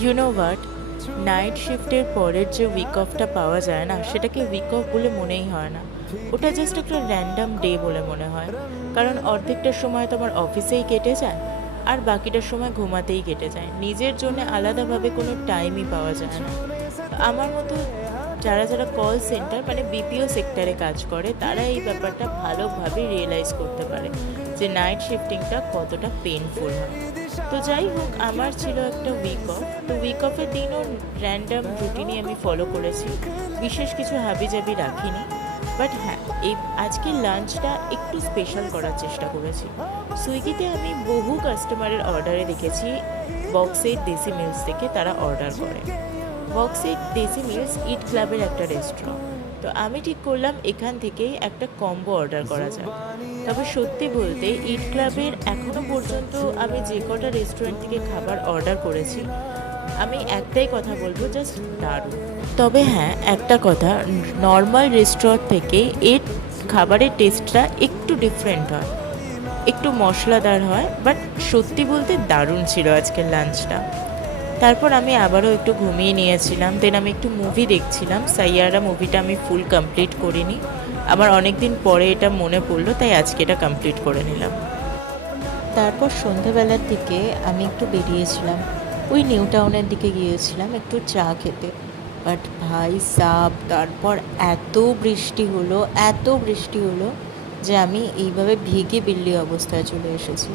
You know what, night শিফটের পরের যে week অফটা পাওয়া যায় না, সেটাকে উইক অফ বলে মনেই হয় না। ওটা জাস্ট একটা র্যান্ডাম ডে বলে মনে হয়। কারণ অর্ধেকটা সময় তোমার অফিসেই কেটে যায়, আর বাকিটার সময় ঘুমাতেই কেটে যায়। নিজের জন্য আলাদাভাবে কোনো টাইমই পাওয়া যায় না। আমার মতো যারা যারা কল সেন্টার মানে বিপিও সেক্টরে কাজ করে, তারা এই ব্যাপারটা ভালোভাবে রিয়েলাইজ করতে পারে যে নাইট শিফটিংটা কতটা পেনফুল হয়। তো যাই হোক, আমার ছিল একটা উইক অফ। তো উইক অফের দিনও র্যান্ডাম রুটিনই আমি ফলো করেছি, বিশেষ কিছু হাবিজাবি রাখিনি। বাট হ্যাঁ, এই আজকের লাঞ্চটা একটু স্পেশাল করার চেষ্টা করেছি। সুইগিতে আমি বহু কাস্টমারের অর্ডারে দেখেছি বক্সের দেশি মিলস থেকে তারা অর্ডার করে। বক্সের দেশি মিলস ইট ক্লাবের একটা রেস্টুরেন্ট। তো আমি ঠিক করলাম এখান থেকেই একটা কম্বো অর্ডার করা যায়। তবে সত্যি বলতে ইট ক্লাবের এখনও পর্যন্ত আমি যে কটা রেস্টুরেন্ট থেকে খাবার অর্ডার করেছি, আমি একটাই কথা বলবো, জাস্ট দারুণ। তবে হ্যাঁ, একটা কথা, নর্মাল রেস্টুরেন্ট থেকে এর খাবারের টেস্টটা একটু ডিফারেন্ট হয়, একটু মশলাদার হয়। বাট সত্যি বলতে দারুণ ছিল আজকের লাঞ্চটা। তারপর আমি আবারও একটু ঘুমিয়ে নিয়েছিলাম। দেন আমি একটু মুভি দেখছিলাম। সাইয়ারা মুভিটা আমি ফুল কমপ্লিট করিনি, আমার অনেক দিন পরে এটা মনে পড়লো, তাই আজকে এটা কমপ্লিট করে নিলাম। তারপর সন্ধেবেলার দিকে আমি একটু বেরিয়েছিলাম, ওই নিউ টাউনের দিকে গিয়েছিলাম একটু চা খেতে। বাট ভাই সাব, তারপর এত বৃষ্টি হলো যে আমি এইভাবে ভিগে বিল্লি অবস্থায় চলে এসেছি।